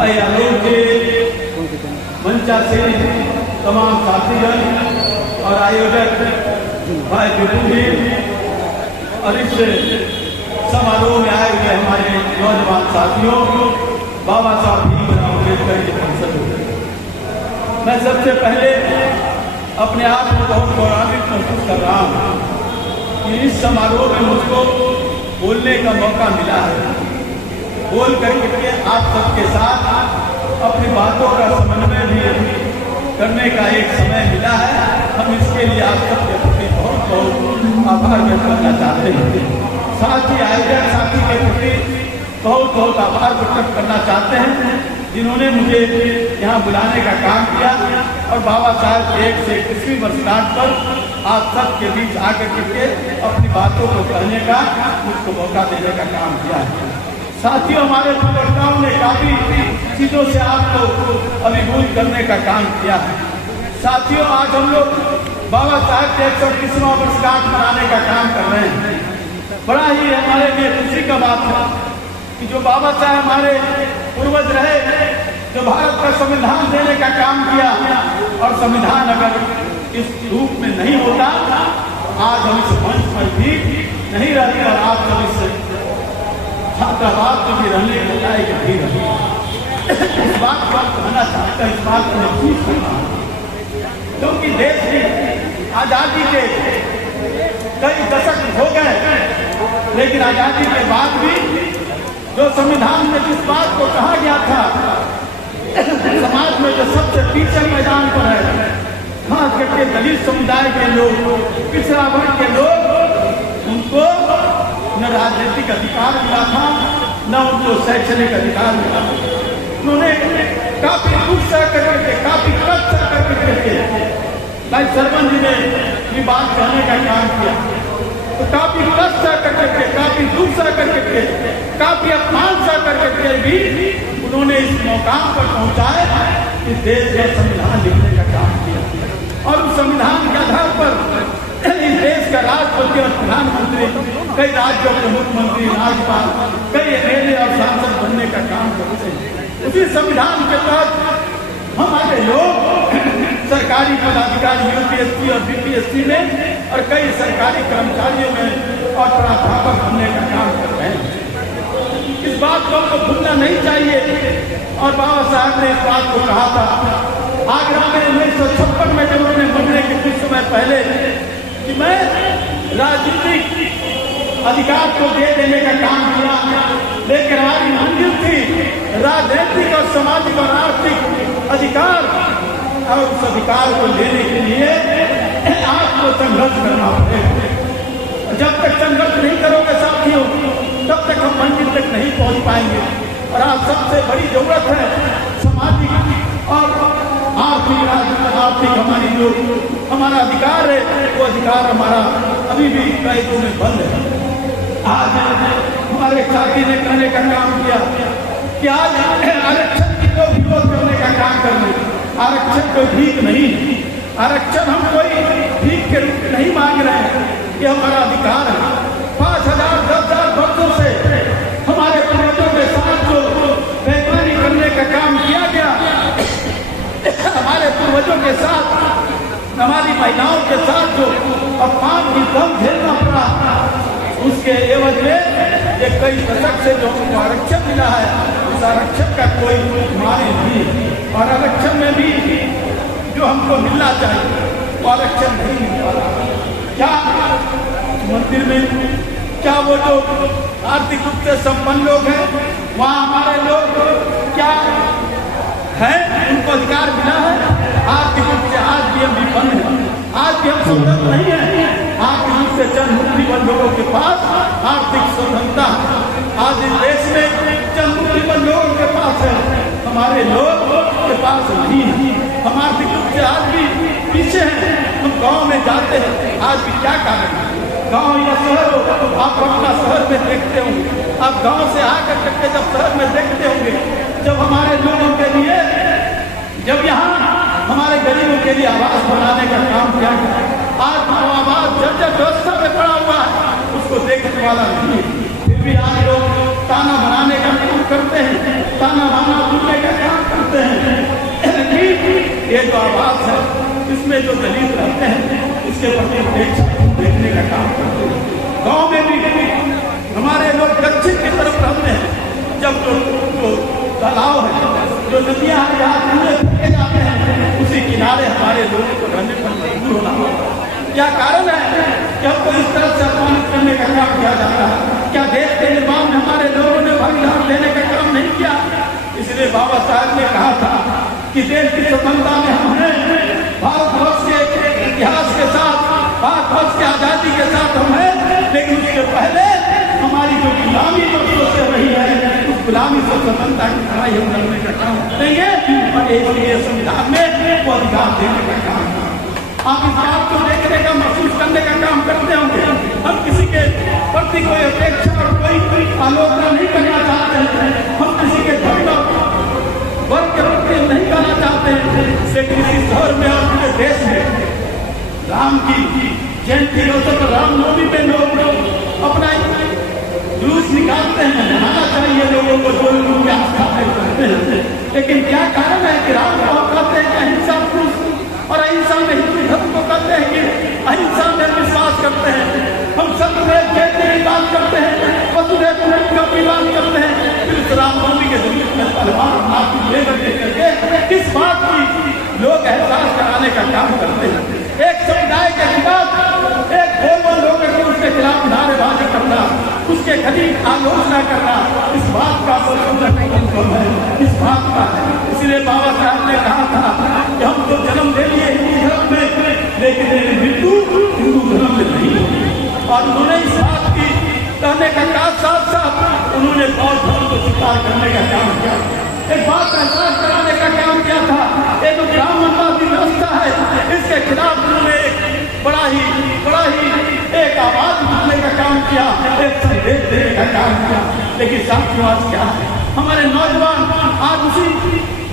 भाई आलोक जी, मंचा से तमाम साथीगण और आयोजक भाई विपुल जी और इस समारोह में आए हुए हमारे नौजवान साथियों, बाबा साहब भीमराव अम्बेडकर के परिषद। मैं सबसे पहले अपने आप को बहुत गौरवान्वित महसूस कर रहा हूँ कि इस समारोह में मुझको बोलने का मौका मिला है। बोल करके आप सबके साथ अपनी बातों का समन्वय भी करने का एक समय मिला है। हम इसके लिए आप सबके प्रति बहुत बहुत आभार व्यक्त करना चाहते हैं। साथ ही आयोजक साथी के प्रति बहुत बहुत आभार व्यक्त करना चाहते हैं जिन्होंने मुझे यहाँ बुलाने का काम किया और बाबा साहब 1 से 21वीं वर्षगांठ पर आप सबके बीच आकर के अपनी बातों को कहने का मुझको मौका देने का काम किया है। साथियों, हमारे प्रवक्ताओं ने काफी चीजों से आपको अभिभूत करने का काम किया है। साथियों, आज हम लोग बाबा साहब के 121वां वर्षगांठ मनाने का काम कर रहे हैं। बड़ा ही हमारे लिए खुशी का बात है कि जो बाबा साहब हमारे पूर्वज रहे, जो भारत का संविधान देने का काम किया, और संविधान अगर इस रूप में नहीं होता आज हम इस मंच पर भी नहीं रहते और आप सब इस छात्रावास में भी रहने के लायक नहीं रहे। इस बात को कहना चाहता है, इस बात को महसूस करना, क्योंकि देश की आजादी के कई दशक हो गए, लेकिन आजादी के बाद भी जो संविधान में जिस बात को कहा गया था, समाज में जो सबसे पीछे मैदान पर है, खास करके दलित समुदाय के लोग, पिछड़ा वर्ग के लोग, उनको न राजनीतिक अधिकार मिला था, न उनको शैक्षणिक अधिकार मिला। उन्होंने काफी गुस्सा करके, काफी कष्ट करके भाई सरवन जी ने ये बात कहने का काम किया, तो काफी कष्ट करके, काफी दुख करके, काफी अपमान सा करके भी उन्होंने इस मुकाम पर पहुंचाए कि देश का संविधान लिखने का काम किया। और उस संविधान के आधार पर इस देश का राष्ट्रपति और प्रधानमंत्री, कई राज्यों के मुख्यमंत्री, राज्यपाल, कई एमएलए और सांसद बनने का काम करते हैं। उसी संविधान के तहत हमारे लोग सरकारी पदाधिकारी यूपीएससी और बीपीएससी में और कई सरकारी कर्मचारियों में और प्राध्यापक बनने का काम कर रहे हैं। इस बात को हमको भूलना नहीं चाहिए। और बाबा साहब ने इस बात को कहा था आगरा में 1956 में, जब उन्होंने बनने के कुछ समय पहले, कि मैं राजनीतिक अधिकार को दे देने का काम किया, लेकिन हमारी मंजिल थी राजनीतिक और सामाजिक और आर्थिक अधिकार, और उस अधिकार को लेने के लिए आपको संघर्ष करना पड़ेगा। जब तक संघर्ष नहीं करोगे साथियों, तब तक हम मंजिल तक नहीं पहुंच पाएंगे। और आज सबसे बड़ी जरूरत है सामाजिक और आर्थिक हमारी जो हमारा अधिकार है, वो अधिकार हमारा अभी भी कैदों में बंद है। आज हमारे साथी ने कहने का काम किया कि आज आरक्षण की तो विरोध करने का काम कर रहे। आरक्षण कोई भीख नहीं, आरक्षण हम कोई भीख के रूप में नहीं मांग रहे हैं, ये हमारा अधिकार है। 5000 10,000 वर्षों से हमारे पूर्वजों के साथ जो बेईमानी करने का काम किया गया, हमारे पूर्वजों के साथ, हमारी महिलाओं के साथ जो अपमान की दम झेलना पड़ा, उसके एवज में ये कई दशक से जो हमको आरक्षण मिला है, उस आरक्षण का कोई माने नहीं। और आरक्षण में भी जो हमको मिलना चाहिए वो आरक्षण नहीं मिल पा रहा। क्या मंदिर में, क्या वो जो आर्थिक रूप से संपन्न लोग हैं, वहाँ हमारे लोग क्या है, उनको अधिकार मिला है? आर्थिक रूप से आज भी हम विपन्न हैं, आज भी हम स्वतंत्र नहीं है। आर्थिक रूप से चंद मुट्ठीबंद लोगों के पास आर्थिक स्वतंत्रता, आज इस देश में चंद मुट्ठीबंद लोगों के पास है, हमारे लोग के पास नहीं है। हम आर्थिक रूप से आज भी पीछे हैं। हम गांव में जाते हैं, आज भी क्या कारण है, गांव या शहर हो, आप अपना शहर में देखते होंगे, आप गांव से आकर करके जब शहर में देखते होंगे, जब हमारे लोगों के लिए, जब यहाँ हमारे गरीबों के लिए आवास बनाने का काम किया गया, आज वो आवास जर्जर व्यवस्था में पड़ा हुआ है, उसको देखने वाला नहीं है। फिर भी आज लोग ताना बनाने का काम करते हैं, ताना बाना बोलने का जो आवास है इसमें जो दलित रहते हैं इसके प्रति देखने का काम करते हैं। गाँव में भी हमारे लोग दक्षिण की तरफ रहते हैं। जब जो तालाब है, जो नदियाँ हैं जाते हैं, उसी किनारे हमारे लोगों को रहने पर मजबूर होना होगा। क्या कारण है कि हमको इस तरह से अपमानित करने का काम किया जाता है? क्या देश के निर्माण में हमारे लोगों ने भागीदार लेने का काम नहीं किया? इसलिए बाबा साहब ने कहा था कि देश की स्वतंत्रता में हम हैं, भारतवर्ष के इतिहास के साथ, भारतवर्ष की आजादी के साथ हम हैं, लेकिन उसके पहले हमारी जो गुलामी वर्षों से रही है उस गुलामी से स्वतंत्रता की लड़ाई हम लड़ने का काम करेंगे और इसलिए संविधान में वो अधिकार देने का काम। आप इस बात को देखने का, महसूस करने का काम करते होंगे। हम किसी के प्रति कोई अपेक्षा और कोई आलोचना नहीं करना चाहते हैं, हम किसी के धर्म वर्ग के प्रति नहीं करना चाहते हैं, लेकिन इस शहर में और पूरे देश में राम की जयंती अवसर पर रामनवमी पे लोग अपना जुलूस निकालते हैं। मनाना चाहिए लोगों को जो लोगों की आस्था करते हैं, लेकिन क्या कारण है कि राम को कहते हैं अहिंसा पुरुष और अहिंसा में हिंदू धर्म को कहते हैं कि अहिंसा में विश्वास करते हैं। हम सत्यमेव जयते की बात करते हैं, वसुधैव कुटुंबकम की बात करते हैं, फिर रामनवमी के जुलूस में तलवार नापी लेकर करके किस बात की लोग एहसास कराने का काम करते हैं? एक समुदाय के खिलाफ एक बोल होकर के उसके खिलाफ नारेबाजी करना, उसके खिलाफ आलोचना करना, इस बात का है, इस बात का है। इसलिए बाबा साहब ने कहा था कि हम तो जन्म ले लिए हिंदू धर्म में, लेकिन मृत्यु हिंदू धर्म में नहीं होगी। और उन्होंने इस बात की कहने का साथ साथ उन्होंने बौद्ध धर्म को स्वीकार करने का काम किया, एक बात एहसास कराने का काम किया था। ये जो ब्राह्मणवादी व्यवस्था है इसके खिलाफ उन्होंने बड़ा ही एक आवाज उठाने का काम किया, एक संदेश देने का काम किया। लेकिन साथियों आज क्या है, हमारे नौजवान आज उसी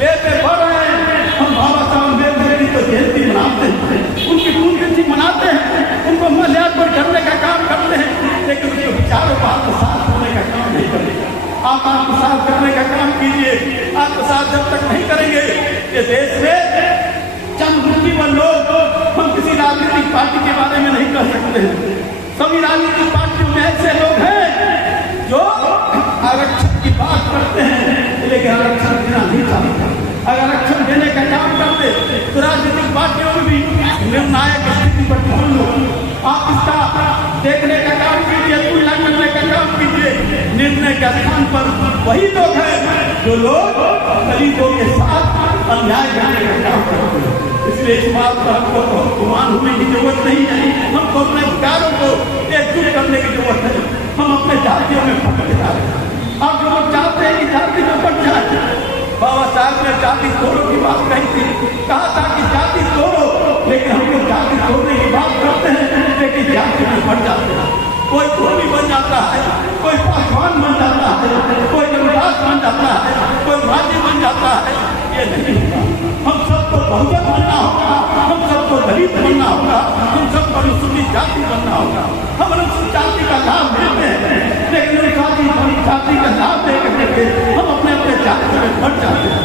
वे पे बढ़ रहे हैं। हम बाबा साहब अम्बेडकर की तो जयंती मनाते हैं, उनकी पुण्यतिथि मनाते हैं, उनको मल्यार्पण करने का काम करते हैं, लेकिन उनके विचारों को आत्मसात करने का काम नहीं करेंगे। आप आत्मसात करने का काम कीजिए। आत्मसात जब तक नहीं करेंगे ये देश में चंद गिनती लोग, हम किसी राजनीतिक पार्टी के बारे में नहीं कह सकते हैं। सभी राजनीतिक पार्टियों में ऐसे लोग हैं जो आरक्षण की बात करते हैं, लेकिन आरक्षण देना नहीं चाहते। अगर आरक्षण देने का काम करते तो राजनीतिक पार्टियों में भी निर्णायक स्थिति पर पहुंच लो। आप इसका देखने का काम कीजिए, तुलना करने का काम कीजिए। निर्णय के स्थान पर वही लोग हैं जो लोग दलितों के साथ अन्याय करने का काम करते हैं। इसलिए इस बात पर हमको बहुत गुमान होने की जरूरत नहीं है। हमको अपने विचारों को एकजुट करने की जरूरत है। हम अपने जातियों में फटते जा रहे हैं। आप जो लोग चाहते हैं कि जाति में फट जाए, बाबा साहब ने जाति तोड़ो की बात कही थी, कहा था कि जाति तोड़ो, लेकिन हम लोग जाति तोड़ने की बात करते हैं, लेकिन जाति में फट जाते हैं। कोई धोबी बन जाता है, कोई पासवान बन जाता है, कोई रविदास बन जाता है, कोई माझी बन जाता है। ये नहीं होगा। हम सबको बहुजन बनना होगा, हम सबको दलित बनना होगा, हम सबको अनुसूचित जाति बनना होगा। हम अनुसूचित जाति का लाभ लेते हैं, लेकिन अनुसूचित जाति का लाभ लेकर के हम अपने जाति में बढ़ जाते हैं।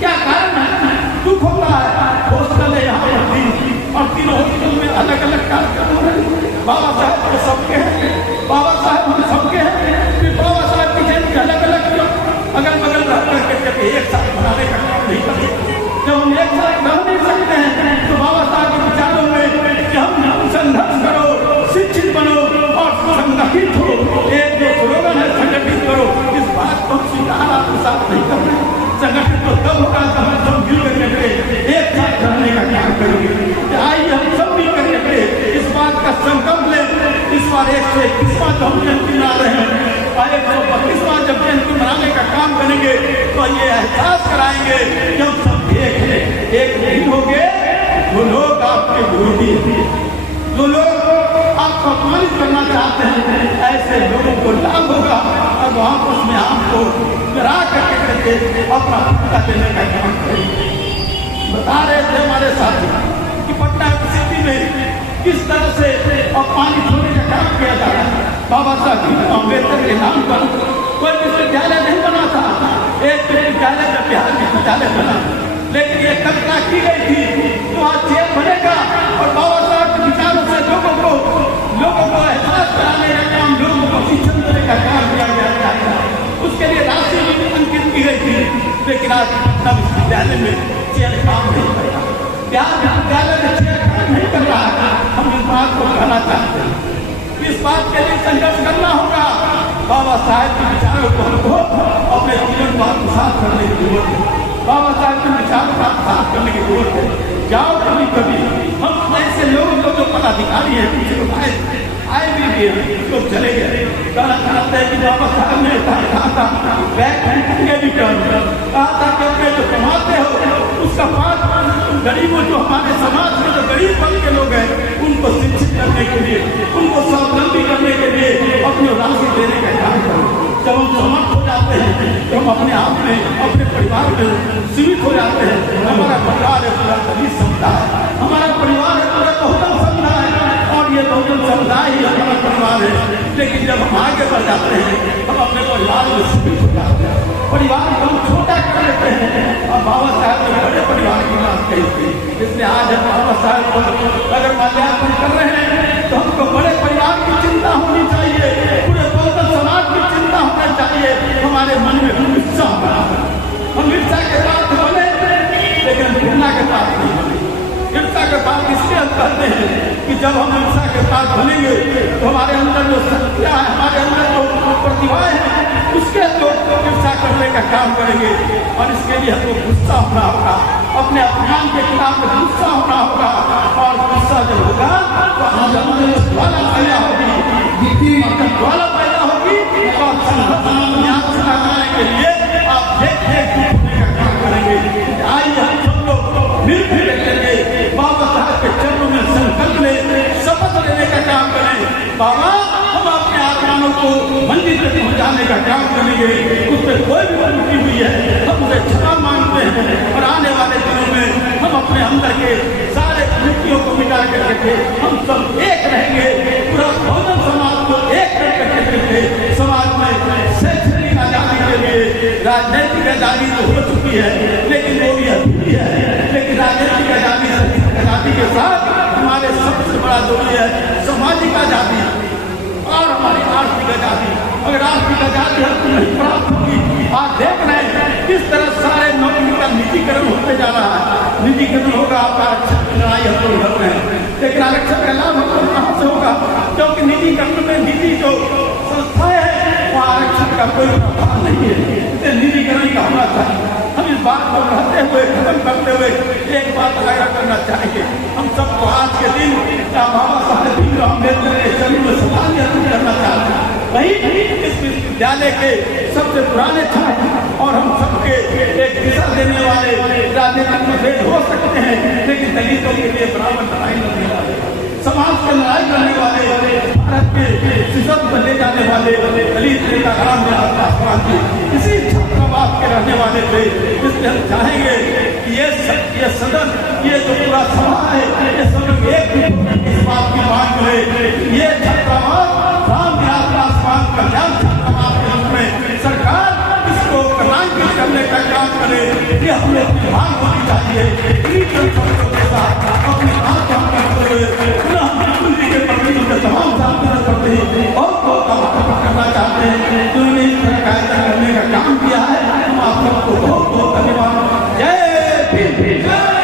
क्या कारण है? दुख होता है। हॉस्टल है यहाँ पर और तीनों हॉस्टल में अलग अलग कार्यक्रम हो रहे हैं। बाबा साहब तो सबके हैं, बाबा साहब हम सबके हैं, फिर बाबा साहब की जयंती अलग अलग क्यों? अगल बगल रह करके जब एक साथ मनाने का काम नहीं करते, जब हम एक साथ रह नहीं सकते हैं, तो बाबा साहब के विचारों में कि हम संघर्ष करो, शिक्षित बनो और संगठित हो, एक जो स्लोगन है संगठित करो, इस बात को स्वीकार आपके साथ नहीं कर रहे। संगठित तो तब होगा जब हम सब मिल करके एक साथ रहने का काम करेंगे। आइए हम सब मिल करके इस बात का संकल्प ले। इस बार 121वां जो हम जयंती मना रहे हैं और 132वां जब जयंती मनाने का काम करेंगे तो ये एहसास कराएंगे कि हम सब एक हैं। एक नहीं होंगे जो लोग आपके विरोधी हैं, जो लोग आपको अपमानित करना चाहते हैं, ऐसे लोगों को लाभ होगा और वो आपस में आपको गिरा करके अपना भूमिका देने का काम करेंगे। बता रहे थे हमारे साथी कि पटना सिटी में किस तरह से अपमानित होने का काम किया जा रहा है। बाबा साहब अम्बेडकर के नाम पर कोई विश्वविद्यालय नहीं बना था। एक विश्वविद्यालय जब बिहार विश्वविद्यालय बना लेकिन ये कल्पना की गई थी कि वहाँ जेल बनेगा और बाबा साहब के विचारों से लोगों को एहसास कराने का काम, लोगों को शिक्षण देने का काम किया गया था। उसके लिए राशि भी अंकित की गई थी, लेकिन आज पटना विश्वविद्यालय में चेयर काम नहीं कर रहा, बिहार विश्वविद्यालय में चेयर काम नहीं कर रहा है। हम इस बात को कहना चाहते हैं, इस बात के लिए संघर्ष करना होगा। बाबा साहब के विचारों को हमको अपने जीवन को आत्मसात करने की जरूरत है। बाबा साहब के विचारों को आत्मसात करने की जरूरत है। जाओ कभी कभी हम ऐसे लोगों को जो पदाधिकारी है कुछ आए भी लोग चले गए, कहना चाहते हैं कि बाबा साहब ने कहा था बैक रिटर्न, कहा था कि अपने जो कमाते हो उसका 5% गरीबों, जो हमारे समाज में जो गरीब वर्ग के लोग हैं उनको शिक्षित करने के लिए, उनको स्वावलंबी करने के लिए अपनी राशि देने का काम करो। जब हम समर्थ हो जाते हैं तो हम अपने आप में, अपने परिवार में सीमित हो जाते हैं। हमारा परिवार है पूरा दलित समुदाय, हमारा परिवार है पूरा बहुजन समुदाय, और ये बहुजन समुदाय ही हमारा परिवार है। लेकिन जब हम आगे बढ़ जाते हैं हम अपने परिवार में सीमित हो जाते हैं, परिवार को हम छोटा कर लेते हैं। और बाबा साहब ने बड़े परिवार की बात कही थी, इसलिए आज हम बाबा साहब को अगर माल्यार्पण कर रहे हैं तो हमको बड़े परिवार की चिंता होनी चाहिए, पूरे बहुजन समाज की चिंता होनी चाहिए। हमारे मन में हिंसा, हम हिंसा के साथ बने लेकिन घृणा के साथ नहीं बने। हिंसा के साथ इसलिए हम कहते हैं कि जब हम हिंसा के साथ बनेंगे तो हमारे अंदर जो शक्तियाँ है, हमारे अंदर जो प्रतिभाएं हैं, उसके लोग हिंसा करने का काम करेंगे। और इसके लिए हमको गुस्सा होना होगा, अपने अपमान के खिलाफ गुस्सा होना होगा। और गुस्सा जब होगा तो ज्वाला पैदा होगी, ज्वाला पैदा होगी तो करने के लिए आप एक का काम करेंगे। आइए हम सब लोग मिलकर करेंगे, बाबा साहब के चरणों में संकल्प ले, शपथ लेने का काम करें। बाबा हम अपने आत्माओं को मंदिर तक पहुँचाने का काम करेंगे, उसमें कोई भी गलती हुई है हम उसे क्षमा मांगते हैं। और आने वाले दिनों में हम अपने अंदर के सारे कृतियों को मिटा करके हम सब एक रहेंगे, पूरा बहुजन समाज को एक करके समाज में शैक्षणिक आजादी के लिए, राजनीतिक आजादी तो हो चुकी है लेकिन वो भी अधूरी है। लेकिन राजनीतिक आजादी के साथ हमारे सबसे बड़ा जरूरी है सामाजिक आजादी और हमारी आर्थिक आजादी। अगर आर्थिक आजादी हमको नहीं प्राप्त होगी, आज देख रहे हैं किस तरह सारे नौकरी का निजीकरण होते जा रहा है। निजीकरण होगा, आपका आरक्षण की लड़ाई हम लोग लड़ रहे हैं, लेकिन आरक्षण का लाभ हमको कहाँ से होगा? क्योंकि निजीकरण में निजी जो संस्थाएं हैं वहाँ आरक्षण का कोई प्रावधान नहीं है, इसलिए निजीकरण का होना चाहिए। हम इस बात को कहते हुए, खत्म करते हुए एक बात अगर करना चाहेंगे, हम सबको आज के दिन बाबा साहब भीमराव अम्बेडकर के चरणों में श्रद्धांजलि अर्पित करना चाहते हैं। वही इस विश्वविद्यालय के सबसे पुराने छात्र और हम सबके एक दिशा देने वाले राजनीतिक मतभेद हो सकते हैं, लेकिन दलितों के लिए बराबर लड़ाई लड़ने वाले, समाज से लड़ाई करने वाले, भारत के शिशु को ले जाने वाले दलित नेता राम विलास पासवान जी इसी छात्रावास के रहने वाले थे। इसलिए हम चाहेंगे कि ये सदन, ये जो पूरा सभा है, ये सब एक इस बात की बात करे, ये छात्रावास राम विलास पासवान कल्याण छात्रावास के रूप में सरकार इसको क्रांतिक करने का काम करे। ये हम लोग की मांग होनी चाहिए। अपनी बात हम करते हुए बिल्कुल जी के प्रति उनके तमाम साथ करते हैं और करना चाहते हैं जो इन्हें इस तरह कायदा करने का काम किया है। हम आप सबको बहुत बहुत धन्यवाद। जय भीम।